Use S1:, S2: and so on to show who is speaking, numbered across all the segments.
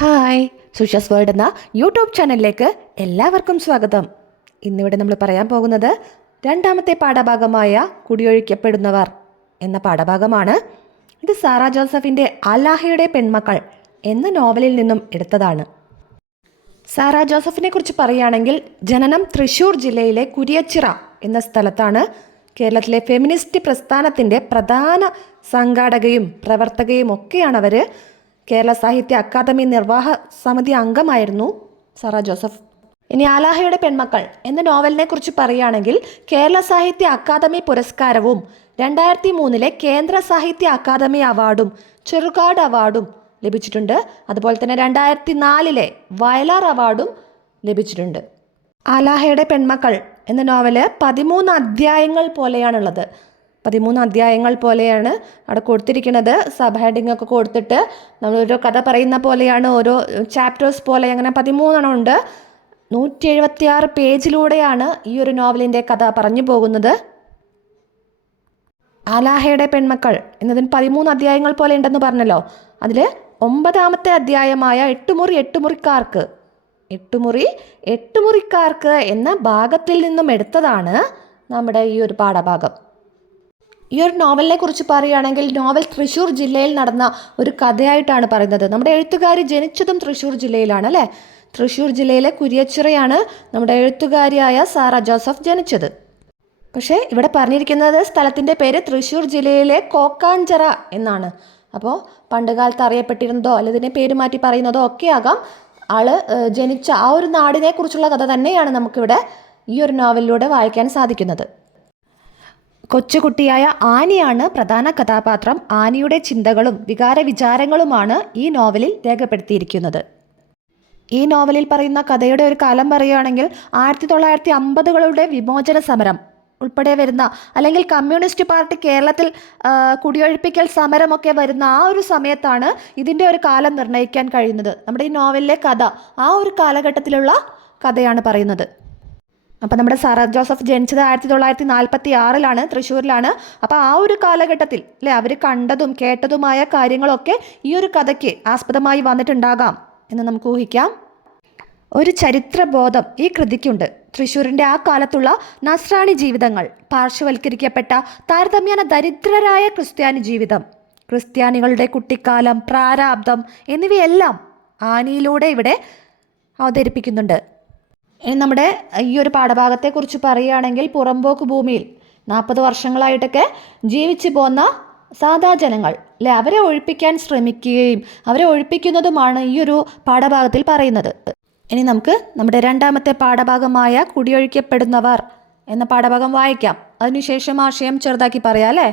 S1: Hi സുഷസ് world എന്ന YouTube ചാനലിലേക്ക് എല്ലാവർക്കും സ്വാഗതം. ഇന്നിവിടെ നമ്മൾ പറയാൻ പോകുന്നത് രണ്ടാമത്തെ പാഠഭാഗമായ കുടിയൊഴിക്കപ്പെടുന്നവർ എന്ന പാഠഭാഗമാണ്. ഇത് സാറ ജോസഫിന്റെ അലാഹയുടെ പെൺമക്കൾ എന്ന നോവലിൽ നിന്നും എടുത്തതാണ്. സാറ ജോസഫിനെ കുറിച്ച് പറയുകയാണെങ്കിൽ ജനനം തൃശൂർ ജില്ലയിലെ കുരിയച്ചിറ എന്ന സ്ഥലത്താണ് കേരളത്തിലെ ഫെമിനിസ്റ്റ് പ്രസ്ഥാനത്തിന്റെ പ്രധാന സംഘാടകയും പ്രവർത്തകയും ഒക്കെയാണ് അവർ കേരള സാഹിത്യ അക്കാദമി നിർവാഹ സമിതി അംഗമായിരുന്നു സറ ജോസഫ്. ഇനി ആലാഹയുടെ പെൺമക്കൾ എന്ന നോവലിനെ കുറിച്ച് പറയുകയാണെങ്കിൽ കേരള സാഹിത്യ അക്കാദമി പുരസ്കാരവും രണ്ടായിരത്തി മൂന്നിലെ കേന്ദ്ര സാഹിത്യ അക്കാദമി അവാർഡും ചെറുകാട് അവാർഡും ലഭിച്ചിട്ടുണ്ട്. അതുപോലെ തന്നെ രണ്ടായിരത്തി നാലിലെ വയലാർ അവാർഡും ലഭിച്ചിട്ടുണ്ട്. ആലാഹയുടെ പെൺമക്കൾ എന്ന നോവൽ പതിമൂന്ന് അധ്യായങ്ങൾ പോലെയാണുള്ളത്. പതിമൂന്ന് അധ്യായങ്ങൾ പോലെയാണ് അവിടെ കൊടുത്തിരിക്കുന്നത്. സബ് ഹെഡിങ് ഒക്കെ കൊടുത്തിട്ട് നമ്മൾ ഒരു കഥ പറയുന്ന പോലെയാണ് ഓരോ ചാപ്റ്റേഴ്സ് പോലെ അങ്ങനെ പതിമൂന്നെണ്ണം ഉണ്ട്. നൂറ്റി എഴുപത്തി ആറ് പേജിലൂടെയാണ് ഈ ഒരു നോവലിന്റെ കഥ പറഞ്ഞു പോകുന്നത്. ആലാഹയുടെ പെൺമക്കൾ എന്നതിന് പതിമൂന്ന് അധ്യായങ്ങൾ പോലെ ഉണ്ടെന്ന് പറഞ്ഞല്ലോ. അതിൽ ഒമ്പതാമത്തെ അധ്യായമായ എട്ടുമുറി എട്ടുമുറിക്കാർക്ക് എട്ടുമുറി എട്ടുമുറിക്കാർക്ക് എന്ന ഭാഗത്തിൽ നിന്നും എടുത്തതാണ് നമ്മുടെ ഈ ഒരു പാഠഭാഗം. ഈ ഒരു നോവലിനെ കുറിച്ച് പറയുകയാണെങ്കിൽ നോവൽ തൃശ്ശൂർ ജില്ലയിൽ നടന്ന ഒരു കഥയായിട്ടാണ് പറയുന്നത്. നമ്മുടെ എഴുത്തുകാർ ജനിച്ചതും തൃശ്ശൂർ ജില്ലയിലാണ് അല്ലേ? തൃശ്ശൂർ ജില്ലയിലെ കുരിയച്ചിറയാണ് നമ്മുടെ എഴുത്തുകാരിയായ സാറ ജോസഫ് ജനിച്ചത്. പക്ഷേ ഇവിടെ പറഞ്ഞിരിക്കുന്നത് സ്ഥലത്തിന്റെ പേര് തൃശ്ശൂർ ജില്ലയിലെ കോക്കാഞ്ചിറ എന്നാണ്. അപ്പോൾ പണ്ട് കാലത്ത് അറിയപ്പെട്ടിരുന്നതോ അല്ലെങ്കിൽ ഇതിനെ പേര് മാറ്റി പറയുന്നതോ ഒക്കെ ആകാം. ആൾ ജനിച്ച ആ ഒരു നാടിനെ കുറിച്ചുള്ള കഥ തന്നെയാണ് നമുക്കിവിടെ ഈ ഒരു നോവലിലൂടെ വായിക്കാൻ സാധിക്കുന്നത്. കൊച്ചുകുട്ടിയായ ആനിയാണ് പ്രധാന കഥാപാത്രം. ആനിയുടെ ചിന്തകളും വികാര വിചാരങ്ങളുമാണ് ഈ നോവലിൽ രേഖപ്പെടുത്തിയിരിക്കുന്നത്. ഈ നോവലിൽ പറയുന്ന കഥയുടെ ഒരു കാലം പറയുകയാണെങ്കിൽ ആയിരത്തി തൊള്ളായിരത്തി അമ്പതുകളുടെ വിമോചന സമരം ഉൾപ്പെടെ വരുന്ന അല്ലെങ്കിൽ കമ്മ്യൂണിസ്റ്റ് പാർട്ടി കേരളത്തിൽ കുടിയൊഴിപ്പിക്കൽ സമരമൊക്കെ വരുന്ന ആ ഒരു സമയത്താണ് ഇതിന്റെ ഒരു കാലം നിർണയിക്കാൻ കഴിയുന്നത്. നമ്മുടെ ഈ നോവലിലെ കഥ ആ ഒരു കാലഘട്ടത്തിലുള്ള കഥയാണ് പറയുന്നത്. അപ്പം നമ്മുടെ സാറ ജോസഫ് ജനിച്ചത് ആയിരത്തി തൊള്ളായിരത്തി നാൽപ്പത്തി ആറിലാണ് തൃശ്ശൂരിലാണ്. അപ്പോൾ ആ ഒരു കാലഘട്ടത്തിൽ അല്ലേ അവർ കണ്ടതും കേട്ടതുമായ കാര്യങ്ങളൊക്കെ ഈ ഒരു കഥയ്ക്ക് ആസ്പദമായി വന്നിട്ടുണ്ടാകാം എന്ന് നമുക്ക് ഊഹിക്കാം. ഒരു ചരിത്രബോധം ഈ കൃതിക്കുണ്ട്. തൃശ്ശൂരിന്റെ ആ കാലത്തുള്ള നസ്രാണി ജീവിതങ്ങൾ പാർശ്വവൽക്കരിക്കപ്പെട്ട താരതമ്യേന ദരിദ്രരായ ക്രിസ്ത്യാനി ജീവിതം ക്രിസ്ത്യാനികളുടെ കുട്ടിക്കാലം പ്രാരാബ്ദം എന്നിവയെല്ലാം ആനിയിലൂടെ ഇവിടെ അവതരിപ്പിക്കുന്നുണ്ട്. ഇനി നമ്മുടെ ഈ ഒരു പാഠഭാഗത്തെക്കുറിച്ച് പറയുകയാണെങ്കിൽ പുറമ്പോക്ക് ഭൂമിയിൽ നാൽപ്പത് വർഷങ്ങളായിട്ടൊക്കെ ജീവിച്ചു പോന്ന സാധാ ജനങ്ങൾ അല്ലെ? അവരെ ഒഴിപ്പിക്കാൻ ശ്രമിക്കുകയും അവരെ ഒഴിപ്പിക്കുന്നതുമാണ് ഈ ഒരു പാഠഭാഗത്തിൽ പറയുന്നത്. ഇനി നമുക്ക് നമ്മുടെ രണ്ടാമത്തെ പാഠഭാഗമായ കുടിയൊഴിക്കപ്പെടുന്നവർ എന്ന പാഠഭാഗം വായിക്കാം. അതിനുശേഷം ആശയം ചെറുതാക്കി പറയാം അല്ലേ?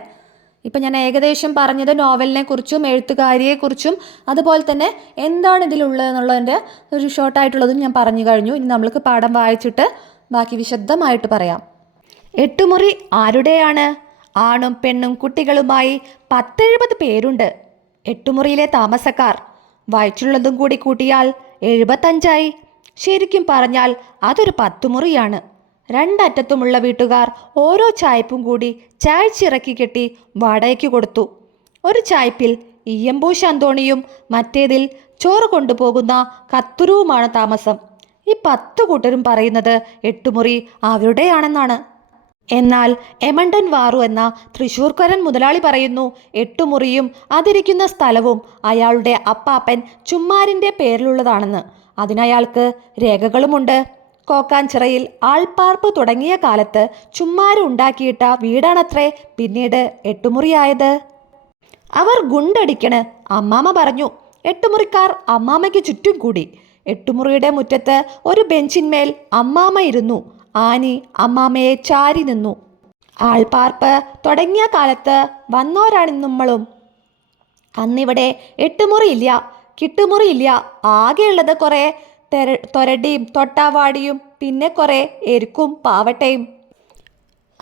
S1: ഇപ്പം ഞാൻ ഏകദേശം പറഞ്ഞത് നോവലിനെ കുറിച്ചും എഴുത്തുകാരിയെക്കുറിച്ചും അതുപോലെ തന്നെ എന്താണ് ഇതിലുള്ളതെന്നുള്ളതിന്റെ ഒരു ഷോർട്ടായിട്ടുള്ളതും ഞാൻ പറഞ്ഞു കഴിഞ്ഞു. ഇനി നമ്മൾക്ക് പാഠം വായിച്ചിട്ട് ബാക്കി വിശദമായിട്ട് പറയാം. എട്ടുമുറി ആരുടെയാണ്? ആണും പെണ്ണും കുട്ടികളുമായി പത്തെഴുപത് പേരുണ്ട്. എട്ടുമുറിയിലെ താമസക്കാർ. വായിച്ചുള്ളതും കൂടി കൂട്ടിയാൽ എഴുപത്തഞ്ചായി. ശരിക്കും പറഞ്ഞാൽ അതൊരു പത്തുമുറിയാണ്. രണ്ടറ്റത്തുമുള്ള വീട്ടുകാർ ഓരോ ചായ്പും കൂടി ചായച്ചിറക്കി കെട്ടി വാടകയ്ക്ക് കൊടുത്തു. ഒരു ചായ്പിൽ ഇയ്യമ്പൂശ് അന്തോണിയും മറ്റേതിൽ ചോറ് കൊണ്ടുപോകുന്ന കത്തുരുവുമാണ് താമസം. ഈ പത്തു കൂട്ടരും പറയുന്നത് എട്ടുമുറി അവരുടെയാണെന്നാണ്. എന്നാൽ എമണ്ടൻ വാറു എന്ന തൃശൂർക്കരൻ മുതലാളി പറയുന്നു എട്ടുമുറിയും അതിരിക്കുന്ന സ്ഥലവും അയാളുടെ അപ്പാപ്പൻ ചുമ്മാരിന്റെ പേരിലുള്ളതാണെന്ന്. അതിനയാൾക്ക് രേഖകളുമുണ്ട്. കോക്കാഞ്ചിറയിൽ ആൾപ്പാർപ്പ് തുടങ്ങിയ കാലത്ത് ചുമ്മാര് ഉണ്ടാക്കിയിട്ട വീടാണത്രേ പിന്നീട് എട്ടുമുറിയായത്. അവർ ഗുണ്ടടിക്കണ് അമ്മാമ പറഞ്ഞു. എട്ടുമുറിക്കാർ അമ്മാമയ്ക്ക് ചുറ്റും കൂടി. എട്ടുമുറിയുടെ മുറ്റത്ത് ഒരു ബെഞ്ചിന്മേൽ അമ്മാമ ഇരുന്നു. ആനി അമ്മാമയെ ചാരി നിന്നു. ആൾപ്പാർപ്പ് തുടങ്ങിയ കാലത്ത് വന്നോരാണ് നമ്മളും അന്നിവിടെ എട്ടുമുറിയില്ല കിട്ടുമുറിയില്ല ആകെയുള്ളത് കുറേ തെര തൊരടിയും തൊട്ടാവാടിയും പിന്നെ കുറേ എരുക്കും പാവട്ടയും.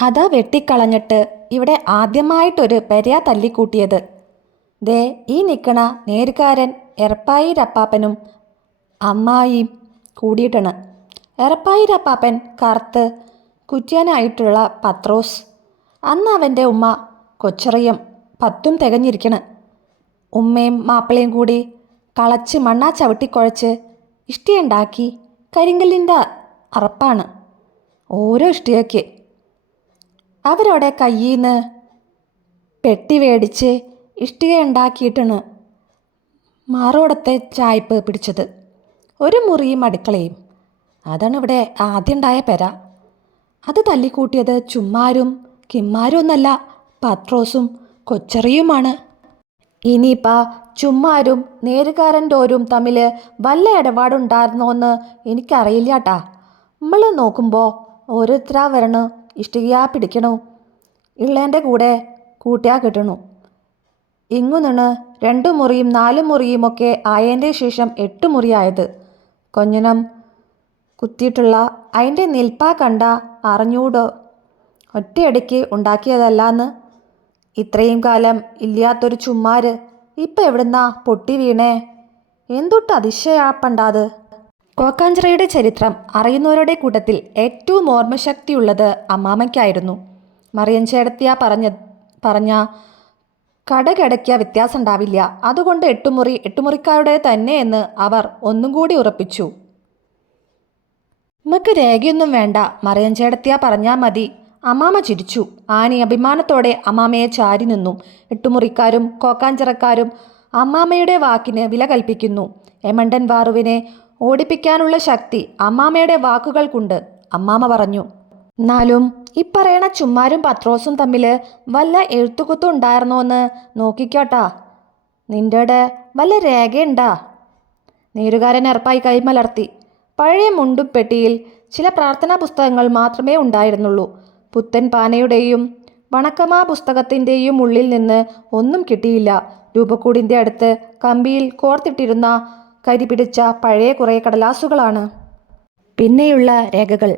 S1: അതാ വെട്ടിക്കളഞ്ഞിട്ട് ഇവിടെ ആദ്യമായിട്ടൊരു പെരയാ തല്ലിക്കൂട്ടിയത്. ദേ ഈ നിൽക്കണ നേരുകാരൻ എറപ്പായിരപ്പാപ്പനും അമ്മായിയും കൂടിയിട്ടാണ്. എറപ്പായിരപ്പാപ്പൻ കറുത്ത് കുറ്റ്യാനായിട്ടുള്ള പത്രോസ്. അന്ന് അവന്റെ ഉമ്മ കൊച്ചറിയും പത്തും തികഞ്ഞിരിക്കണ്. ഉമ്മയും മാപ്പിളയും കൂടി കളച്ച് മണ്ണാ ചവിട്ടിക്കുഴച്ച് ഇഷ്ടിയുണ്ടാക്കി കരിങ്കല്ലിന്റെ അറപ്പാണ്. ഓരോ ഇഷ്ടിയൊക്കെ. അവരവിടെ കയ്യിൽ നിന്ന് പെട്ടി മേടിച്ച് ഇഷ്ടിക ഉണ്ടാക്കിയിട്ടാണ് മാറോടത്തെ ചായ്പ് പിടിച്ചത്. ഒരു മുറിയും അടുക്കളയും. അതാണ് ഇവിടെ ആദ്യമുണ്ടായ പെര. അത് തല്ലിക്കൂട്ടിയത് ചുമ്മാരും കിമ്മാരും ഒന്നല്ല പത്രോസും കൊച്ചറിയുമാണ്. ഇനിയിപ്പാ ചുമ്മാരും നേരുകാരന്റോരും തമ്മിൽ വല്ല ഇടപാടുണ്ടായിരുന്നോന്ന് എനിക്കറിയില്ല കേട്ടാ നമ്മൾ നോക്കുമ്പോൾ ഓരോരുത്തരാ വരണു ഇഷ്ടികയാ പിടിക്കണു. ഇള്ളേന്റെ കൂടെ കൂട്ടിയാ കിട്ടണു. ഇങ്ങു നിന്ന് രണ്ടു മുറിയും നാലു മുറിയും ഒക്കെ ആയതിന്റെ ശേഷം എട്ട് മുറിയായത്. കൊഞ്ഞനം കുത്തിയിട്ടുള്ള അതിന്റെ നിൽപ്പാ കണ്ട അറിഞ്ഞൂടോ? ഒറ്റയടിക്ക് ഉണ്ടാക്കിയതല്ലാന്ന് ഇത്രയും കാലം ഇല്ലാത്തൊരു ചുമ്മാര് ഇപ്പം എവിടുന്നാ പൊട്ടി വീണേ? എന്തൊട്ട് അതിശയാപ്പണ്ടാത്? കോക്കാഞ്ചിറയുടെ ചരിത്രം അറിയുന്നവരുടെ കൂട്ടത്തിൽ ഏറ്റവും ഓർമ്മശക്തിയുള്ളത് അമ്മാമയ്ക്കായിരുന്നു. മറിയഞ്ചേടത്തിയ പറഞ്ഞ പറഞ്ഞ കടകിടയ്ക്ക വ്യത്യാസം ഉണ്ടാവില്ല അതുകൊണ്ട് എട്ടുമുറി എട്ടുമുറിക്കാരുടെ തന്നെ എന്ന് അവർ ഒന്നും കൂടി ഉറപ്പിച്ചു. നമുക്ക് രേഖയൊന്നും വേണ്ട മറിയഞ്ചേടത്തിയ പറഞ്ഞാൽ മതി. അമ്മാമ ചിരിച്ചു. ആനി അഭിമാനത്തോടെ അമാമയെ ചാരി നിന്നു. എട്ടുമുറിക്കാരും കോക്കാഞ്ചിറക്കാരും അമ്മാമയുടെ വാക്കിന് വില കൽപ്പിക്കുന്നു. എമണ്ടൻ വാറുവിനെ ഓടിപ്പിക്കാനുള്ള ശക്തി അമ്മാമയുടെ വാക്കുകൾക്കുണ്ട് അമ്മാമ പറഞ്ഞു. എന്നാലും ഇപ്പറയണ ചുമ്മാരും പത്രോസും തമ്മിൽ വല്ല എഴുത്തുകുത്തും ഉണ്ടായിരുന്നോ എന്ന് നോക്കിക്കോട്ടാ. നിന്റെടെ വല്ല രേഖയുണ്ടാ? നേരുകാരൻ എറപ്പായി കൈമലർത്തി. പഴയ മുണ്ടുപെട്ടിയിൽ ചില പ്രാർത്ഥനാ പുസ്തകങ്ങൾ മാത്രമേ ഉണ്ടായിരുന്നുള്ളൂ. പുത്തൻ പാനയുടെയും വണക്കമാ പുസ്തകത്തിന്റെയും ഉള്ളിൽ നിന്ന് ഒന്നും കിട്ടിയില്ല. രൂപക്കൂടിന്റെ അടുത്ത് കമ്പിയിൽ കോർത്തിട്ടിരുന്ന കരി പിടിച്ച പഴയ കുറേ കടലാസുകളാണ്. പിന്നെയുള്ള രേഖകൾ.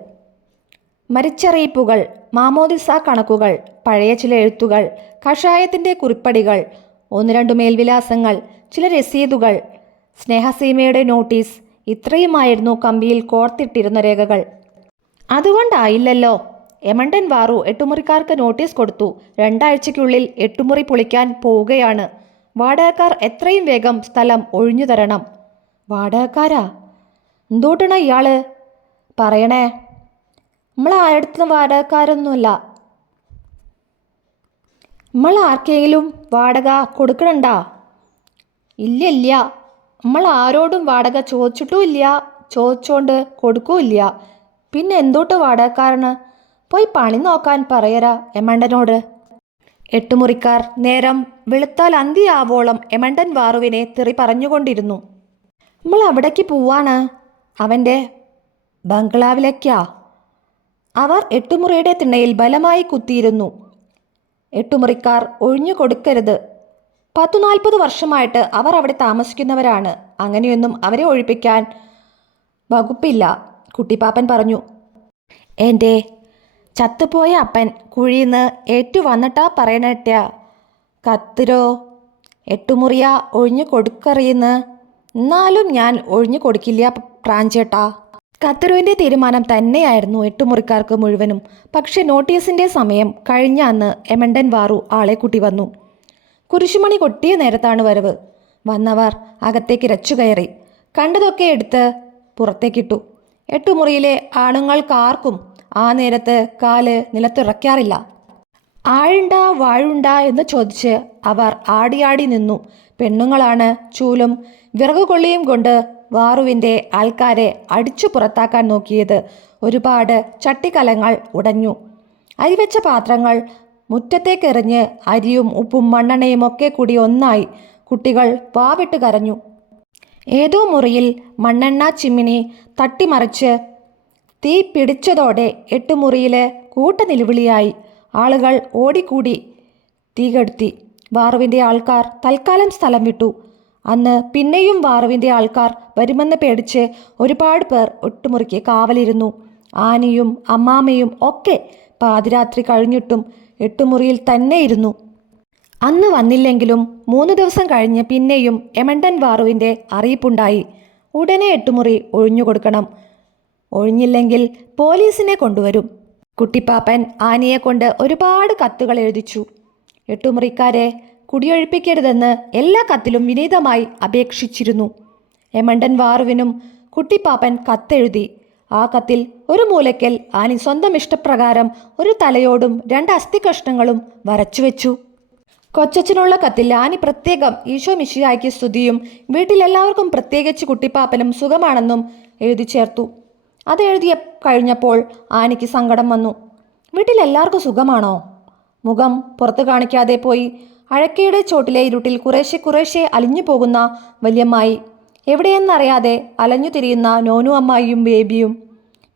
S1: മരിച്ചറിയിപ്പുകൾ മാമോദിസ കണക്കുകൾ പഴയ ചില എഴുത്തുകൾ കഷായത്തിന്റെ കുറിപ്പടികൾ ഒന്ന് രണ്ട് മേൽവിലാസങ്ങൾ ചില രസീതുകൾ സ്നേഹസീമയുടെ നോട്ടീസ് ഇത്രയുമായിരുന്നു കമ്പിയിൽ കോർത്തിട്ടിരുന്ന രേഖകൾ. അതുകൊണ്ടായില്ലല്ലോ. എമണ്ടൻ വാറു എട്ടുമുറിക്കാർക്ക് നോട്ടീസ് കൊടുത്തു. രണ്ടാഴ്ചയ്ക്കുള്ളിൽ എട്ടുമുറി പൊളിക്കാൻ പോവുകയാണ്. വാടകക്കാർ എത്രയും വേഗം സ്ഥലം ഒഴിഞ്ഞു തരണം. വാടകക്കാരാ? എന്തോട്ടണ ഇയാൾ? പറയണേ. നമ്മൾ ആരടുത്തും വാടകക്കാരൊന്നുമല്ല. നമ്മൾ ആർക്കെങ്കിലും വാടക കൊടുക്കണണ്ട? ഇല്ല ഇല്ല. നമ്മൾ ആരോടും വാടക ചോദിച്ചിട്ടും ഇല്ല ചോദിച്ചോണ്ട് കൊടുക്കൂല്ല പിന്നെ എന്തോട്ട് വാടകക്കാരന്? പോയി പണി നോക്കാൻ പറയരാ എമണ്ടനോട് എട്ടുമുറിക്കാർ നേരം വെളുത്താൽ അന്തിയാവോളം എമണ്ടൻ വാറുവിനെ തെറി പറഞ്ഞുകൊണ്ടിരുന്നു. നമ്മൾ അവിടേക്ക് പോവാണ്. അവന്റെ ബംഗ്ലാവിലേക്കാ. അവർ എട്ടുമുറിയുടെ തിണ്ണയിൽ ബലമായി കുത്തിയിരുന്നു. എട്ടുമുറിക്കാർ ഒഴിഞ്ഞു കൊടുക്കരുത്. പത്തു നാൽപ്പത് വർഷമായിട്ട് അവർ അവിടെ താമസിക്കുന്നവരാണ്. അങ്ങനെയൊന്നും അവരെ ഒഴിപ്പിക്കാൻ വകുപ്പില്ല കുട്ടിപ്പാപ്പൻ പറഞ്ഞു. എന്റെ ചത്തുപോയ അപ്പൻ കുഴിന്ന് ഏറ്റു വന്നിട്ടാ പറയണട്ട കത്തിരോ എട്ടുമുറിയ ഒഴിഞ്ഞു കൊടുക്കറിയുന്ന്. എന്നാലും ഞാൻ ഒഴിഞ്ഞു കൊടുക്കില്ല പ്രാഞ്ചേട്ടാ. കത്തരുവിന്റെ തീരുമാനം തന്നെയായിരുന്നു എട്ടുമുറിക്കാർക്ക് മുഴുവനും. പക്ഷെ നോട്ടീസിന്റെ സമയം കഴിഞ്ഞ അന്ന് എമണ്ടൻ വാറു ആളെ കൂട്ടി വന്നു. കുരിശുമണി കൊട്ടിയ നേരത്താണ് വരവ്. വന്നവർ അകത്തേക്ക് രച്ചു കയറി. കണ്ടതൊക്കെ എടുത്ത് പുറത്തേക്കിട്ടു. എട്ടുമുറിയിലെ ആണുങ്ങൾക്കാർക്കും ആ നേരത്ത് കാൽ നിലത്തിറക്കാറില്ല. ആഴുണ്ടാ വാഴുണ്ട എന്ന് ചോദിച്ച് അവർ ആടിയാടി നിന്നു. പെണ്ണുങ്ങളാണ് ചൂലും വിറകുകൊള്ളിയും കൊണ്ട് വാറുവിന്റെ ആൾക്കാരെ അടിച്ചു പുറത്താക്കാൻ നോക്കിയത്. ഒരുപാട് ചട്ടിക്കലങ്ങൾ ഉടഞ്ഞു. അരിവെച്ച പാത്രങ്ങൾ മുറ്റത്തേക്കെറിഞ്ഞ് അരിയും ഉപ്പും മണ്ണെണ്ണയും ഒക്കെ കൂടി ഒന്നായി കുട്ടികൾ വാവിട്ട് കരഞ്ഞു. ഏതോ മുറിയിൽ മണ്ണെണ്ണ ചിമ്മിനി തട്ടിമറിച്ച് തീ പിടിച്ചതോടെ എട്ടുമുറിയിൽ കൂട്ടനിലവിളിയായി ആളുകൾ ഓടിക്കൂടി തീ കെടുത്തി വാറുവിന്റെ ആൾക്കാർ തൽക്കാലം സ്ഥലം വിട്ടു. അന്ന് പിന്നെയും വാറുവിന്റെ ആൾക്കാർ വരുമെന്ന് പേടിച്ച് ഒരുപാട് പേർ ഒട്ടുമുറിക്ക് കാവലിരുന്നു. ആനയും അമ്മാമയും ഒക്കെ പാതിരാത്രി കഴിഞ്ഞിട്ടും എട്ടുമുറിയിൽ തന്നെ ഇരുന്നു അന്ന് വന്നില്ലെങ്കിലും മൂന്ന് ദിവസം കഴിഞ്ഞ് പിന്നെയും എമണ്ടൻ വാറുവിന്റെ അറിയിപ്പുണ്ടായി. ഉടനെ എട്ടുമുറി ഒഴിഞ്ഞു കൊടുക്കണം ഒഴിഞ്ഞില്ലെങ്കിൽ പോലീസിനെ കൊണ്ടുവരും. കുട്ടിപ്പാപ്പൻ ആനയെക്കൊണ്ട് ഒരുപാട് കത്തുകൾ എഴുതിച്ചു. എട്ടുമുറിക്കാരെ കുടിയൊഴിപ്പിക്കരുതെന്ന് എല്ലാ കത്തിലും വിനീതമായി അപേക്ഷിച്ചിരുന്നു. എമണ്ടൻ വാറുവിനും കുട്ടിപ്പാപ്പൻ കത്തെഴുതി. ആ കത്തിൽ ഒരു മൂലയ്ക്കൽ ആനി സ്വന്തം ഇഷ്ടപ്രകാരം ഒരു തലയോടും രണ്ട് അസ്ഥി അസ്ഥികഷ്ണങ്ങളും വരച്ചുവെച്ചു കൊച്ചച്ഛനുള്ള കത്തിൽ ആനി പ്രത്യേകം ഈശോ മിശിയായ്ക്ക് സ്തുതിയും വീട്ടിലെല്ലാവർക്കും പ്രത്യേകിച്ച് കുട്ടിപ്പാപ്പനും സുഖമാണെന്നും എഴുതി ചേർത്തു. അത് എഴുതിയ കഴിഞ്ഞപ്പോൾ ആനയ്ക്ക് സങ്കടം വന്നു. വീട്ടിലെല്ലാവർക്കും സുഖമാണോ? മുഖം പുറത്തു കാണിക്കാതെ പോയി അഴക്കയുടെ ചോട്ടിലെ ഇരുട്ടിൽ കുറേശ്ശെ കുറേശ്ശെ അലിഞ്ഞു പോകുന്ന വല്യമ്മായി. എവിടെയെന്നറിയാതെ അലഞ്ഞു തിരിയുന്ന നോനു അമ്മായിയും ബേബിയും.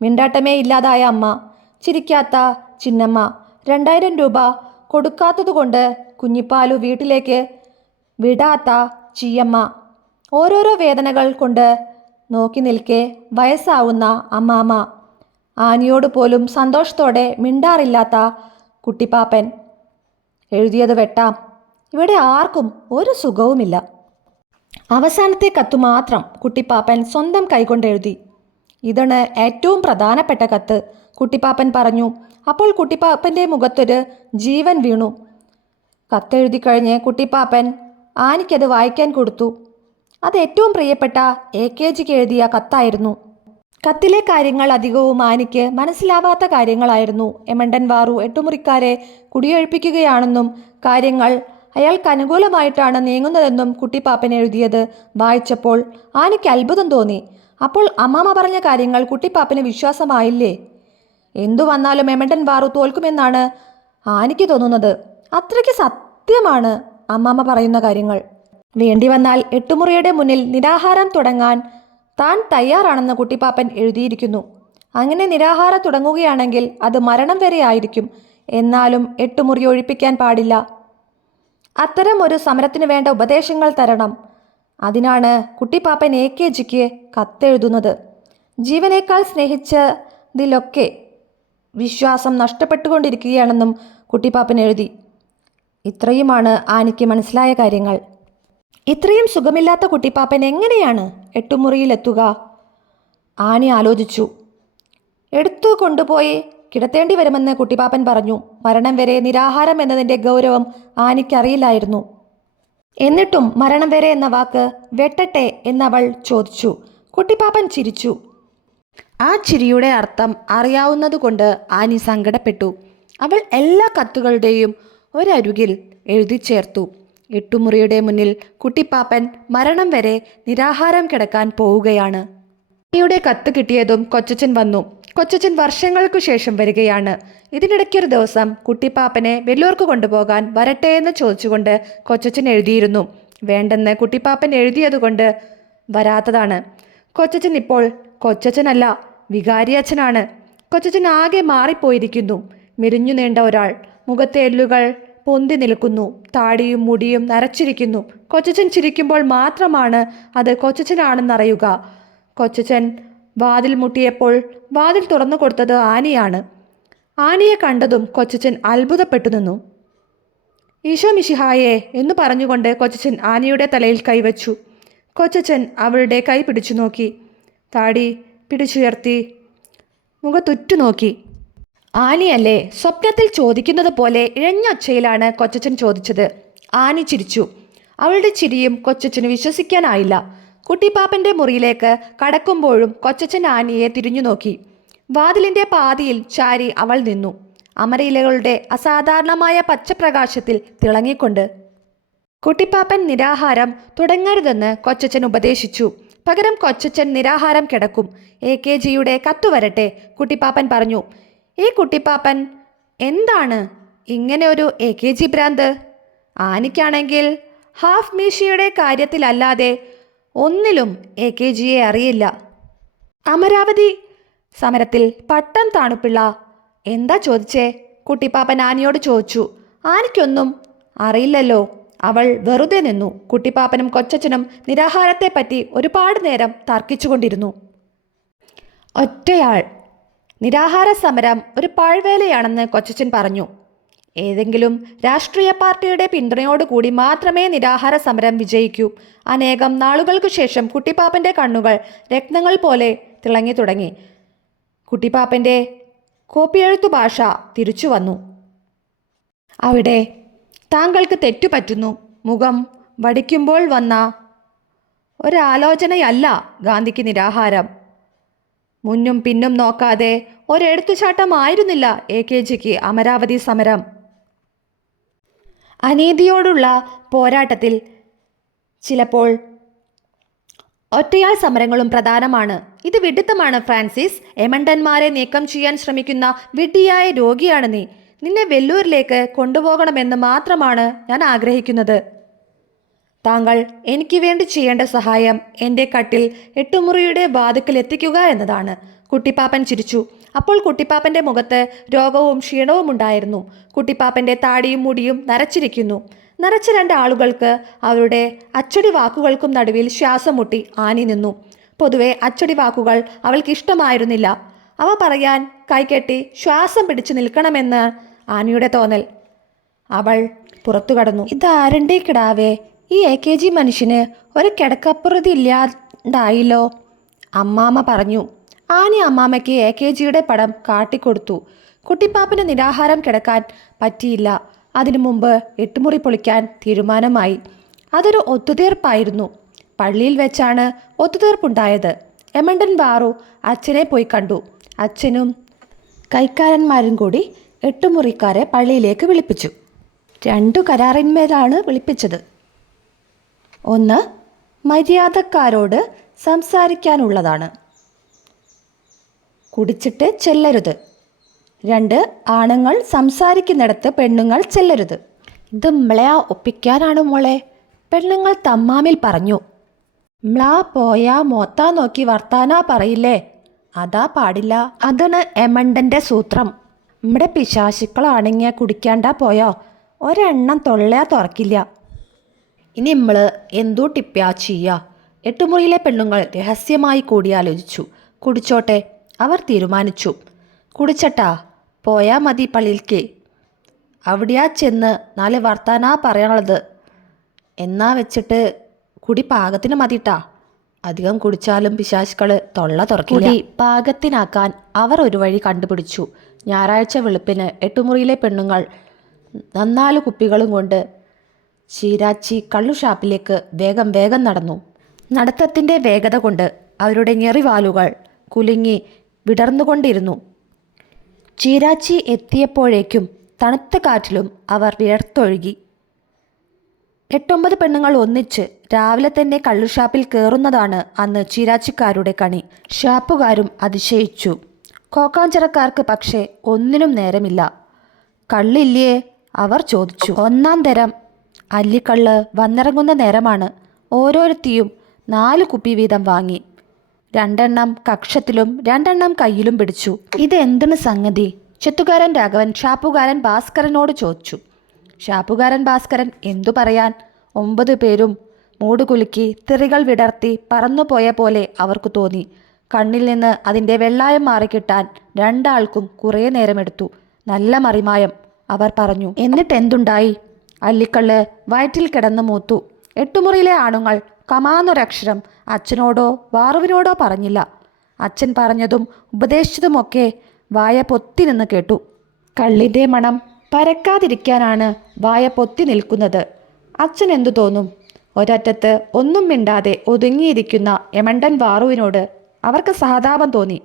S1: മിണ്ടാട്ടമേ ഇല്ലാതായ അമ്മ ചിരിക്കാത്ത ചിന്നമ്മ. രണ്ടായിരം രൂപ കൊടുക്കാത്തതുകൊണ്ട് കുഞ്ഞിപ്പാലു വീട്ടിലേക്ക് വിടാത്ത ചീയമ്മ. ഓരോരോ വേദനകൾ കൊണ്ട് നോക്കി നിൽക്കെ വയസ്സാവുന്ന അമ്മാമ. ആനിയോട് പോലും സന്തോഷത്തോടെ മിണ്ടാറില്ലാത്ത കുട്ടിപ്പാപ്പൻ. എഴുതിയത് വെട്ടാം. ഇവിടെ ആർക്കും ഒരു സുഖവുമില്ല. അവസാനത്തെ കത്ത് മാത്രം കുട്ടിപ്പാപ്പൻ സ്വന്തം കൈകൊണ്ട് എഴുതി. ഇതാണ് ഏറ്റവും പ്രധാനപ്പെട്ട കത്ത് കുട്ടിപ്പാപ്പൻ പറഞ്ഞു. അപ്പോൾ കുട്ടിപ്പാപ്പന്റെ മുഖത്തൊരു ജീവൻ വീണു. കത്തെഴുതി കഴിഞ്ഞ് കുട്ടിപ്പാപ്പൻ ആനിക്കത് വായിക്കാൻ കൊടുത്തു. അത് ഏറ്റവും പ്രിയപ്പെട്ട എ കെ ജിക്ക് എഴുതിയ കത്തായിരുന്നു. കത്തിലെ കാര്യങ്ങൾ അധികവും ആനിക്ക് മനസ്സിലാവാത്ത കാര്യങ്ങളായിരുന്നു. എമണ്ടൻ വാറു എട്ടുമുറിക്കാരെ കുടിയൊഴിപ്പിക്കുകയാണെന്നും കാര്യങ്ങൾ അയാൾക്ക് അനുകൂലമായിട്ടാണ് നീങ്ങുന്നതെന്നും കുട്ടിപ്പാപ്പൻ എഴുതിയത് വായിച്ചപ്പോൾ ആനിക്ക് അത്ഭുതം തോന്നി. അപ്പോൾ അമ്മാമ്മ പറഞ്ഞ കാര്യങ്ങൾ കുട്ടിപ്പാപ്പന് വിശ്വാസമായില്ലേ? എന്തു വന്നാലും എമണ്ടൻ വാറു തോൽക്കുമെന്നാണ് ആനിക്ക് തോന്നുന്നത്. അത്രയ്ക്ക് സത്യമാണ് അമ്മാമ്മ പറയുന്ന കാര്യങ്ങൾ. വേണ്ടി വന്നാൽ എട്ടുമുറിയുടെ മുന്നിൽ നിരാഹാരം തുടങ്ങാൻ താൻ തയ്യാറാണെന്ന് കുട്ടിപ്പാപ്പൻ എഴുതിയിരിക്കുന്നു. അങ്ങനെ നിരാഹാരം തുടങ്ങുകയാണെങ്കിൽ അത് മരണം വരെ ആയിരിക്കും. എന്നാലും എട്ടുമുറി ഒഴിപ്പിക്കാൻ പാടില്ല. അത്തരം ഒരു സമരത്തിന് വേണ്ട ഉപദേശങ്ങൾ തരണം. അതിനാണ് കുട്ടിപ്പാപ്പൻ എ. കെ. ജിക്ക് കത്തെഴുതുന്നത്. ജീവനേക്കാൾ സ്നേഹിച്ചതിലൊക്കെ വിശ്വാസം നഷ്ടപ്പെട്ടുകൊണ്ടിരിക്കുകയാണെന്നും കുട്ടിപ്പാപ്പൻ എഴുതി. ഇത്രയുമാണ് ആനിക്ക് മനസ്സിലായ കാര്യങ്ങൾ. ഇത്രയും സുഖമില്ലാത്ത കുട്ടിപ്പാപ്പൻ എങ്ങനെയാണ് എട്ടുമുറിയിലെത്തുക? ആനി ആലോചിച്ചു. എടുത്തു കൊണ്ടുപോയി കിടത്തേണ്ടി വരുമെന്ന് കുട്ടിപ്പാപ്പൻ പറഞ്ഞു. മരണം വരെ നിരാഹാരം എന്നതിന്റെ ഗൗരവം ആനിക്കറിയില്ലായിരുന്നു. എന്നിട്ടും മരണം വരെ എന്ന വാക്ക് വെട്ടട്ടെ എന്നവൾ ചോദിച്ചു. കുട്ടിപ്പാപ്പൻ ചിരിച്ചു. ആ ചിരിയുടെ അർത്ഥം അറിയാവുന്നതുകൊണ്ട് ആനി സങ്കടപ്പെട്ടു. അവൾ എല്ലാ കത്തുകളുടെയും ഒരരുകിൽ എഴുതി ചേർത്തു എട്ടുമുറിയുടെ മുന്നിൽ കുട്ടിപ്പാപ്പൻ മരണം വരെ നിരാഹാരം കിടക്കാൻ പോവുകയാണ്. അമ്മയുടെ കത്ത് കിട്ടിയതും കൊച്ചച്ചൻ വന്നു. കൊച്ചച്ചൻ വർഷങ്ങൾക്കു ശേഷം വരികയാണ്. ഇതിനിടയ്ക്കൊരു ദിവസം കുട്ടിപ്പാപ്പനെ വെല്ലൂർക്ക് കൊണ്ടുപോകാൻ വരട്ടെ എന്ന് ചോദിച്ചുകൊണ്ട് കൊച്ചച്ചൻ എഴുതിയിരുന്നു. വേണ്ടെന്ന് കുട്ടിപ്പാപ്പൻ എഴുതിയതുകൊണ്ട് വരാത്തതാണ്. കൊച്ചച്ചൻ ഇപ്പോൾ കൊച്ചച്ചനല്ല വികാരിയച്ഛനാണ് കൊച്ചച്ചൻ ആകെ മാറിപ്പോയിരിക്കുന്നു. മെലിഞ്ഞു നീണ്ട ഒരാൾ. മുഖത്തെ എല്ലുകൾ പൊന്തി നിൽക്കുന്നു. താടിയും മുടിയും നരച്ചിരിക്കുന്നു. കൊച്ചച്ചൻ ചിരിക്കുമ്പോൾ മാത്രമാണ് അത് കൊച്ചച്ചനാണെന്നറിയുക കൊച്ചച്ചൻ വാതിൽ മുട്ടിയപ്പോൾ വാതിൽ തുറന്നു കൊടുത്തത് ആനയാണ്. ആനയെ കണ്ടതും കൊച്ചച്ചൻ അത്ഭുതപ്പെട്ടു നിന്നു. ഈശോ മിഷിഹായെ എന്ന് പറഞ്ഞുകൊണ്ട് കൊച്ചച്ചൻ ആനയുടെ തലയിൽ കൈവച്ചു. കൊച്ചച്ചൻ അവളുടെ കൈ പിടിച്ചു നോക്കി. താടി പിടിച്ചുയർത്തി മുഖത്തുറ്റു നോക്കി ആനിയല്ലേ സ്വപ്നത്തിൽ ചോദിക്കുന്നത് പോലെ ഇഴഞ്ഞൊച്ചയിലാണ് കൊച്ചച്ചൻ ചോദിച്ചത്. ആനി ചിരിച്ചു. അവളുടെ ചിരിയും കൊച്ചച്ചന് വിശ്വസിക്കാനായില്ല. കുട്ടിപ്പാപ്പന്റെ മുറിയിലേക്ക് കടക്കുമ്പോഴും കൊച്ചച്ചൻ ആനിയെ തിരിഞ്ഞു നോക്കി. വാതിലിന്റെ പാതിയിൽ ചാരി അവൾ നിന്നു. അമരയിലകളുടെ അസാധാരണമായ പച്ചപ്രകാശത്തിൽ തിളങ്ങിക്കൊണ്ട്. കുട്ടിപ്പാപ്പൻ നിരാഹാരം തുടങ്ങരുതെന്ന് കൊച്ചച്ചൻ ഉപദേശിച്ചു. പകരം കൊച്ചച്ചൻ നിരാഹാരം കിടക്കും. എ കെ ജിയുടെ കത്തു വരട്ടെ കുട്ടിപ്പാപ്പൻ പറഞ്ഞു. ഈ കുട്ടിപ്പാപ്പൻ എന്താണ് ഇങ്ങനെ ഒരു എ കെ ജി ഭ്രാന്ത്? ആനിക്കാണെങ്കിൽ ഹാഫ് മീശയുടെ കാര്യത്തിലല്ലാതെ ഒന്നിലും എ കെ ജിയെ അറിയില്ല. അമരാവതി സമരത്തിൽ പട്ടം താണുപിള്ള എന്താ ചോദിച്ചേ? കുട്ടിപ്പാപ്പൻ ആനിയോട് ചോദിച്ചു. ആനിക്കൊന്നും അറിയില്ലല്ലോ. അവൾ വെറുതെ നിന്നു. കുട്ടിപ്പാപ്പനും കൊച്ചച്ചനും നിരാഹാരത്തെപ്പറ്റി ഒരുപാട് നേരം തർക്കിച്ചുകൊണ്ടിരുന്നു. ഒറ്റയാൾ നിരാഹാര സമരം ഒരു പാഴ്വേലയാണെന്ന് കൊച്ചച്ചൻ പറഞ്ഞു. ഏതെങ്കിലും രാഷ്ട്രീയ പാർട്ടിയുടെ പിന്തുണയോടുകൂടി മാത്രമേ നിരാഹാര സമരം വിജയിക്കൂ. അനേകം നാളുകൾക്കു ശേഷം കുട്ടിപ്പാപ്പന്റെ കണ്ണുകൾ രക്തങ്ങൾ പോലെ തിളങ്ങി തുടങ്ങി. കുട്ടിപ്പാപ്പന്റെ കോപ്പിയെഴുത്തു ഭാഷ തിരിച്ചു വന്നു. അവിടെ താങ്കൾക്ക് തെറ്റുപറ്റുന്നു മുഖം വടിക്കുമ്പോൾ വന്ന ഒരാലോചനയല്ല ഗാന്ധിക്ക് നിരാഹാരം. മുന്നും പിന്നും നോക്കാതെ ഒരെടുത്തുചാട്ടമായിരുന്നില്ല എ കെ ജിക്ക് അമരാവതി സമരം. അനീതിയോടുള്ള പോരാട്ടത്തിൽ ചിലപ്പോൾ ഒറ്റയാൾ സമരങ്ങളും പ്രധാനമാണ്. ഇത് വിഡിത്തമാണ് ഫ്രാൻസിസ്. എമണ്ടന്മാരെ നീക്കം ചെയ്യാൻ ശ്രമിക്കുന്ന വിഡ്ഢിയായ രോഗിയാണ് നീ. നിന്നെ വെല്ലൂരിലേക്ക് കൊണ്ടുപോകണമെന്ന് മാത്രമാണ് ഞാൻ ആഗ്രഹിക്കുന്നത്. താങ്കൾ എനിക്ക് വേണ്ടി ചെയ്യേണ്ട സഹായം എന്റെ കട്ടിൽ എട്ടുമുറിയുടെ വാതുക്കൽ എത്തിക്കുക എന്നതാണ്. കുട്ടിപ്പാപ്പൻ ചിരിച്ചു. അപ്പോൾ കുട്ടിപ്പാപ്പന്റെ മുഖത്ത് രോഗവും ക്ഷീണവും ഉണ്ടായിരുന്നു. കുട്ടിപ്പാപ്പന്റെ താടിയും മുടിയും നരച്ചിരിക്കുന്നു. നരച്ച രണ്ട് ആളുകൾക്ക് അവരുടെ അച്ചടി വാക്കുകൾക്കും നടുവിൽ ശ്വാസം മുട്ടി ആനി നിന്നു. പൊതുവെ അച്ചടി വാക്കുകൾ അവൾക്ക് ഇഷ്ടമായിരുന്നില്ല. അവ പറയാൻ കൈകെട്ടി ശ്വാസം പിടിച്ചു നിൽക്കണമെന്ന് ആനിയുടെ തോന്നൽ. അവൾ പുറത്തു കടന്നു. ഇതാരണ്ടേ കിടാവേ? ഈ എ കെ ജി മനുഷ്യന് ഒരു കിടക്കപ്പുറതി ഇല്ലാണ്ടായില്ലോ? അമ്മാമ്മ പറഞ്ഞു. ആനി അമ്മാമ്മയ്ക്ക് എ കെ ജിയുടെ പടം കാട്ടിക്കൊടുത്തു. കുട്ടിപ്പാപ്പന് നിരാഹാരം കിടക്കാൻ പറ്റിയില്ല. അതിനു മുമ്പ് എട്ടുമുറി പൊളിക്കാൻ തീരുമാനമായി. അതൊരു ഒത്തുതീർപ്പായിരുന്നു. പള്ളിയിൽ വെച്ചാണ് ഒത്തുതീർപ്പുണ്ടായത്. എമണ്ടൻ ബാറു അച്ഛനെ പോയി കണ്ടു. അച്ഛനും കൈക്കാരന്മാരും കൂടി എട്ടുമുറിക്കാരെ പള്ളിയിലേക്ക് വിളിപ്പിച്ചു. രണ്ടു കരാറിന്മേലാണ് വിളിപ്പിച്ചത്. ഒന്ന് മര്യാദക്കാരോട് സംസാരിക്കാനുള്ളതാണ്. കുടിച്ചിട്ട് ചെല്ലരുത്. രണ്ട് ആണുങ്ങൾ സംസാരിക്കുന്നിടത്ത് പെണ്ണുങ്ങൾ ചെല്ലരുത്. ഇത് മ്ളയാ ഒപ്പിക്കാനാണ് മോളെ. പെണ്ണുങ്ങൾ തമ്മാമിൽ പറഞ്ഞു. മ്ലാ പോയാ മോത്താ നോക്കി വർത്താനാ പറയില്ലേ? അതാ പാടില്ല. അതാണ് എമണ്ടന്റെ സൂത്രം. നമ്മുടെ പിശാശുക്കളാണെങ്കിൽ കുടിക്കാണ്ടാ പോയോ? ഒരെണ്ണം തൊള്ളയാ തുറക്കില്ല. ഇനി നമ്മൾ എന്തോ ടിപ്പ്യാ ചെയ്യാ. എട്ടുമുറിയിലെ പെണ്ണുങ്ങൾ രഹസ്യമായി കൂടിയാലോചിച്ചു കുടിച്ചോട്ടെ അവർ തീരുമാനിച്ചു. കുടിച്ചട്ടാ പോയാ മതി പള്ളിയിൽക്ക്. അവിടെയാ ചെന്ന് നാല് വർത്താനാ പറയാനുള്ളത്. എന്നാ വെച്ചിട്ട് കുടി പാകത്തിന് മതിട്ടാ. അധികം കുടിച്ചാലും പിശാശുക്കൾ തൊള്ള തുറക്കില്ല. കുടി പാകത്തിനാക്കാൻ അവർ ഒരു വഴി കണ്ടുപിടിച്ചു. ഞായറാഴ്ച വെളുപ്പിന് എട്ടുമുറിയിലെ പെണ്ണുങ്ങൾ നന്നാൽ കുപ്പികളും കൊണ്ട് ചീരാച്ചി കള്ളുഷാപ്പിലേക്ക് വേഗം വേഗം നടന്നു. നടത്തത്തിന്റെ വേഗത കൊണ്ട് അവരുടെ ഞെറിവാലുകൾ കുലുങ്ങി വിടർന്നുകൊണ്ടിരുന്നു. ചീരാച്ചി എത്തിയപ്പോഴേക്കും തണുത്ത കാറ്റിലും അവർ വിയർത്തൊഴുകി എട്ടൊമ്പത് പെണ്ണുങ്ങൾ ഒന്നിച്ച് രാവിലെ തന്നെ കള്ളുഷാപ്പിൽ കയറുന്നതാണ് അന്ന് ചീരാച്ചിക്കാരുടെ കണി. ഷാപ്പുകാരും അതിശയിച്ചു. കോക്കാഞ്ചിറക്കാർക്ക് പക്ഷേ ഒന്നിനും നേരമില്ല. കള്ളില്ലേ? അവർ ചോദിച്ചു. ഒന്നാം തരം അല്ലിക്കള്ള് വന്നിറങ്ങുന്ന നേരമാണ് ഓരോരുത്തിയും നാല് കുപ്പി വീതം വാങ്ങി. രണ്ടെണ്ണം കക്ഷത്തിലും രണ്ടെണ്ണം കയ്യിലും പിടിച്ചു. ഇതെന്തിന് സംഗതി? ചെത്തുകാരൻ രാഘവൻ ഷാപ്പുകാരൻ ഭാസ്കരനോട് ചോദിച്ചു. ഷാപ്പുകാരൻ ഭാസ്കരൻ എന്തു പറയാൻ? ഒമ്പത് പേരും മൂടുകുലുക്കി തെറികൾ വിടർത്തി പറന്നുപോയ പോലെ അവർക്ക് തോന്നി. കണ്ണിൽ നിന്ന് അതിന്റെ വെള്ളായം മാറിക്കിട്ടാൻ രണ്ടാൾക്കും കുറേ നേരമെടുത്തു. നല്ല മറിമായം അവർ പറഞ്ഞു. എന്നിട്ട് എന്തുണ്ടായി? അല്ലിക്കള്ള് വയറ്റിൽ കിടന്ന് മൂത്തു. എട്ടുമുറിയിലെ ആണുങ്ങൾ കമാന്നൊരക്ഷരം അച്ഛനോടോ വാറുവിനോടോ പറഞ്ഞില്ല. അച്ഛൻ പറഞ്ഞതും ഉപദേശിച്ചതുമൊക്കെ വായ പൊത്തി നിന്ന് കേട്ടു. കള്ളിന്റെ മണം പരക്കാതിരിക്കാനാണ് വായ പൊത്തി നിൽക്കുന്നത്. അച്ഛൻ എന്തു തോന്നും? ഒരറ്റത്ത് ഒന്നും മിണ്ടാതെ ഒതുങ്ങിയിരിക്കുന്ന യമണ്ടൻ വാറുവിനോട് അവർക്ക് സഹതാപം തോന്നി.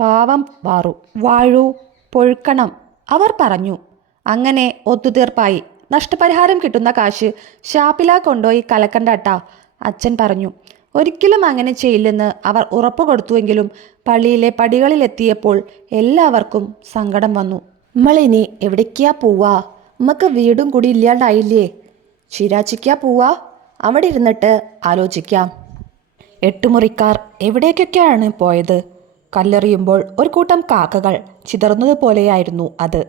S1: പാവം വാറു. വാഴു പൊഴുക്കണം. അവർ പറഞ്ഞു. അങ്ങനെ ഒത്തുതീർപ്പായി. നഷ്ടപരിഹാരം കിട്ടുന്ന കാശ് ഷാപ്പില കൊണ്ടുപോയി കലക്കണ്ടട്ടാ അച്ഛൻ പറഞ്ഞു. ഒരിക്കലും അങ്ങനെ ചെയ്യില്ലെന്ന് അവർ ഉറപ്പു കൊടുത്തുവെങ്കിലും പള്ളിയിലെ പടികളിലെത്തിയപ്പോൾ എല്ലാവർക്കും സങ്കടം വന്നു. നമ്മളിനി എവിടേക്കാ പോവാ? നമുക്ക് വീടും കൂടി ഇല്ലാണ്ടായില്ലേ? ചിരാച്ചിക്കാ പോവാ? അവിടെ ഇരുന്നിട്ട് ആലോചിക്കാം. എട്ടുമുറിക്കാർ എവിടേക്കൊക്കെയാണ് പോയത്? കല്ലെറിയുമ്പോൾ ഒരു കൂട്ടം കാക്കകൾ ചിതറുന്നതുപോലെയായിരുന്നു അത്.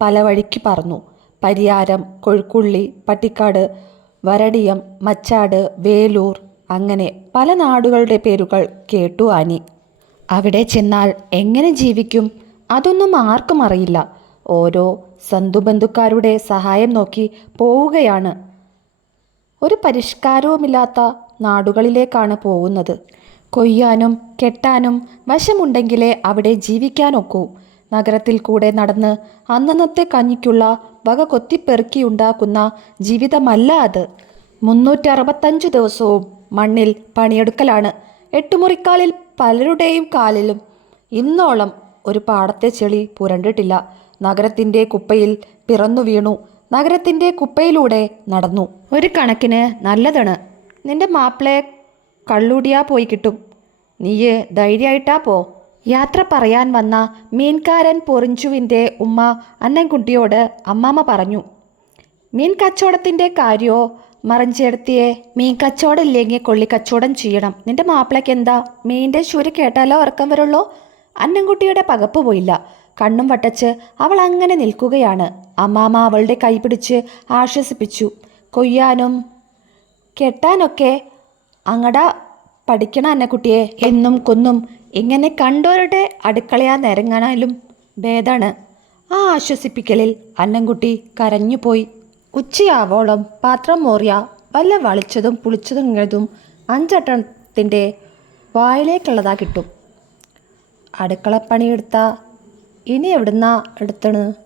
S1: പല വഴിക്ക് പറന്നു. പരിയാരം കൊഴുക്കുള്ളി പട്ടിക്കാട് വരടിയം മച്ചാട് വേലൂർ അങ്ങനെ പല നാടുകളുടെ പേരുകൾ കേട്ടു ആനി. അവിടെ ചെന്നാൽ എങ്ങനെ ജീവിക്കും? അതൊന്നും ആർക്കും അറിയില്ല. ഓരോ സന്തുബന്ധുക്കാരുടെ സഹായം നോക്കി പോവുകയാണ്. ഒരു പരിഷ്കാരവുമില്ലാത്ത നാടുകളിലേക്കാണ് പോകുന്നത്. കൊയ്യാനും കെട്ടാനും വശമുണ്ടെങ്കിലേ അവിടെ ജീവിക്കാനൊക്കൂ. നഗരത്തിൽ കൂടെ നടന്ന് അന്നന്നത്തെ കഞ്ഞിക്കുള്ള വക കൊത്തിപ്പെറുക്കി ഉണ്ടാക്കുന്ന ജീവിതമല്ല അത്. മുന്നൂറ്റി അറുപത്തഞ്ച് ദിവസവും മണ്ണിൽ പണിയെടുക്കലാണ്. എട്ടുമുറിക്കാലിൽ പലരുടെയും കാലിലും ഇന്നോളം ഒരു പാടത്തെ ചെളി പുരണ്ടിട്ടില്ല. നഗരത്തിന്റെ കുപ്പയിൽ പിറന്നു വീണു. നഗരത്തിന്റെ കുപ്പയിലൂടെ നടന്നു. ഒരു കണക്കിന് നല്ലതാണ്. നിന്റെ മാപ്പിളെ കള്ളൂടിയാ പോയി കിട്ടും. നീയ് ധൈര്യമായിട്ടാ പോ. യാത്ര പറയാൻ വന്ന മീൻകാരൻ പൊറിഞ്ചുവിന്റെ ഉമ്മ അന്നൻകുട്ടിയോട് അമ്മാമ്മ പറഞ്ഞു മീൻ കച്ചവടത്തിന്റെ കാര്യമോ മറിഞ്ചെടുത്തിയെ മീൻ കച്ചവടം ഇല്ലെങ്കിൽ കൊള്ളി കച്ചവടം ചെയ്യണം. നിന്റെ മാപ്പിളയ്ക്ക് എന്താ? മീന്റെ ശൂര് കേട്ടാലോ ഉറക്കം വരുള്ളൂ? അന്നൻകുട്ടിയുടെ പകപ്പ് പോയില്ല. കണ്ണും വട്ടച്ച് അവൾ അങ്ങനെ നിൽക്കുകയാണ്. അമ്മാമ അവളുടെ കൈ പിടിച്ച് ആശ്വസിപ്പിച്ചു. കൊയ്യാനും കെട്ടാനൊക്കെ അങ്ങട പഠിക്കണ അന്നക്കുട്ടിയെ എന്നും കൊന്നും ഇങ്ങനെ കണ്ടോരുടെ അടുക്കളയാ നിരങ്ങാനാലും ഭേദാണ്. ആ ആശ്വസിപ്പിക്കലിൽ അന്നൻകുട്ടി കരഞ്ഞുപോയി. ഉച്ചയാവോളം പാത്രം മോറിയ വല്ല വളിച്ചതും പുളിച്ചതും ഇങ്ങതും അഞ്ചട്ടത്തിന്റെ വായിലേക്കുള്ളതാ കിട്ടും. അടുക്കളപ്പണിയെടുത്ത ഇനി എവിടുന്നാ എടുത്തണ്?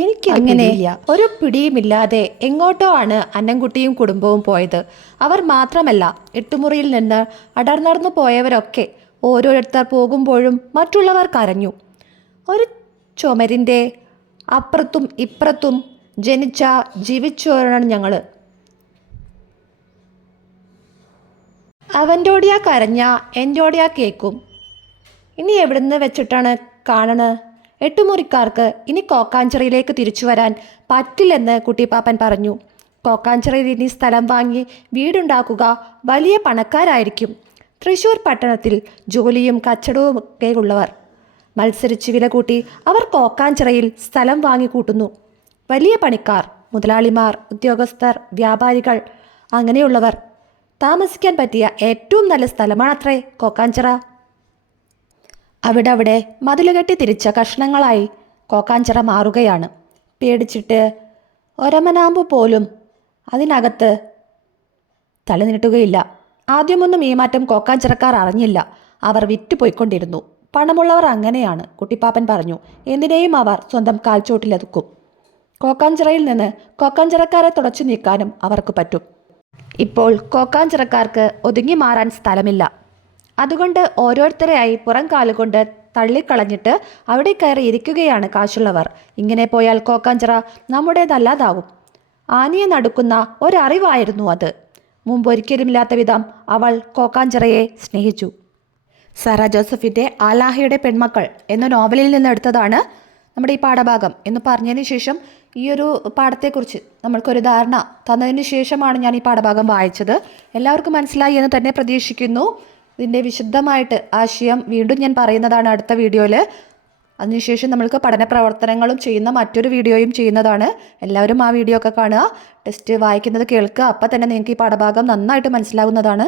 S1: എനിക്ക് അങ്ങനെ ഒരു പിടിയുമില്ലാതെ എങ്ങോട്ടോ ആണ് അന്നൻകുട്ടിയും കുടുംബവും പോയത്. അവർ മാത്രമല്ല എട്ടുമുറിയിൽ നിന്ന് അടർന്നടന്നു പോയവരൊക്കെ ഓരോരുത്തർ പോകുമ്പോഴും മറ്റുള്ളവർ കരഞ്ഞു. ഒരു ചുമരിന്റെ അപ്പുറത്തും ഇപ്പുറത്തും ജനിച്ച ജീവിച്ചോരണം ഞങ്ങൾ അവന്റോടിയാ കരഞ്ഞ എന്റോടിയാ കേക്കും. ഇനി എവിടുന്ന് വെച്ചിട്ടാണ് കാണണ? എട്ടുമുറിക്കാർക്ക് ഇനി കോക്കാഞ്ചിറയിലേക്ക് തിരിച്ചു വരാൻ പറ്റില്ലെന്ന് കുട്ടിപ്പാപ്പൻ പറഞ്ഞു. കോക്കാഞ്ചിറയിൽ ഇനി സ്ഥലം വാങ്ങി വീടുണ്ടാക്കുക വലിയ പണക്കാരായിരിക്കും. തൃശൂർ പട്ടണത്തിൽ ജോലിയും കച്ചടവും ഒക്കെ ഉള്ളവർ മത്സരിച്ച് വില കൂട്ടി അവർ കോക്കാഞ്ചിറയിൽ സ്ഥലം വാങ്ങിക്കൂട്ടുന്നു വലിയ പണിക്കാർ മുതലാളിമാർ ഉദ്യോഗസ്ഥർ വ്യാപാരികൾ അങ്ങനെയുള്ളവർ. താമസിക്കാൻ പറ്റിയ ഏറ്റവും നല്ല സ്ഥലമാണത്രേ കോക്കാഞ്ചിറ. അവിടെ അവിടെ മതിലുകെട്ടി തിരിച്ച കഷ്ണങ്ങളായി കോക്കാഞ്ചിറ മാറുകയാണ്. പേടിച്ചിട്ട് ഒരമനാമ്പ് പോലും അതിനകത്ത് തലനിട്ടുകയില്ല. ആദ്യമൊന്നും ഈ മാറ്റം കോക്കാഞ്ചിറക്കാർ അറിഞ്ഞില്ല. അവർ വിറ്റുപോയിക്കൊണ്ടിരുന്നു. പണമുള്ളവർ അങ്ങനെയാണ് കുട്ടിപ്പാപ്പൻ പറഞ്ഞു. എന്തിനേയും അവർ സ്വന്തം കാൽച്ചോട്ടിലതുക്കും കോക്കാഞ്ചിറയിൽ നിന്ന് കോക്കാഞ്ചിറക്കാരെ തുടച്ചു നീക്കാനും അവർക്ക് പറ്റും. ഇപ്പോൾ കോക്കാഞ്ചിറക്കാർക്ക് ഒതുങ്ങി മാറാൻ സ്ഥലമില്ല. അതുകൊണ്ട് ഓരോരുത്തരെയായി പുറം കാലുകൊണ്ട് തള്ളിക്കളഞ്ഞിട്ട് അവിടെ കയറി ഇരിക്കുകയാണ് കാശുള്ളവർ. ഇങ്ങനെ പോയാൽ കോക്കാഞ്ചിറ നമ്മുടേതല്ലാതാവും. ആനിയെ നടുക്കുന്ന ഒരറിവായിരുന്നു അത്. മുമ്പൊരിക്കലുമില്ലാത്ത വിധം അവൾ കോക്കാഞ്ചിറയെ സ്നേഹിച്ചു. സാറ ജോസഫിന്റെ ആലാഹയുടെ പെൺമക്കൾ എന്ന നോവലിൽ നിന്ന് എടുത്തതാണ് നമ്മുടെ ഈ പാഠഭാഗം എന്ന് പറഞ്ഞതിന് ശേഷം ഈ ഒരു പാഠത്തെക്കുറിച്ച് നമ്മൾക്കൊരു ധാരണ തന്നതിന് ശേഷമാണ് ഞാൻ ഈ പാഠഭാഗം വായിച്ചത്. എല്ലാവർക്കും മനസ്സിലായി എന്ന് തന്നെ പ്രതീക്ഷിക്കുന്നു. ഇതിന്റെ വിശുദ്ധമായിട്ട് ആശയം വീണ്ടും ഞാൻ പറയുന്നതാണ് അടുത്ത വീഡിയോയിൽ. അതിനുശേഷം നമ്മൾക്ക് പഠന പ്രവർത്തനങ്ങളും ചെയ്യുന്ന മറ്റൊരു വീഡിയോയും ചെയ്യുന്നതാണ്. എല്ലാവരും ആ വീഡിയോ ഒക്കെ കാണുക. ടെസ്റ്റ് വായിക്കുന്നത് കേൾക്കുക. അപ്പം തന്നെ നിങ്ങൾക്ക് ഈ പാഠഭാഗം നന്നായിട്ട് മനസ്സിലാകുന്നതാണ്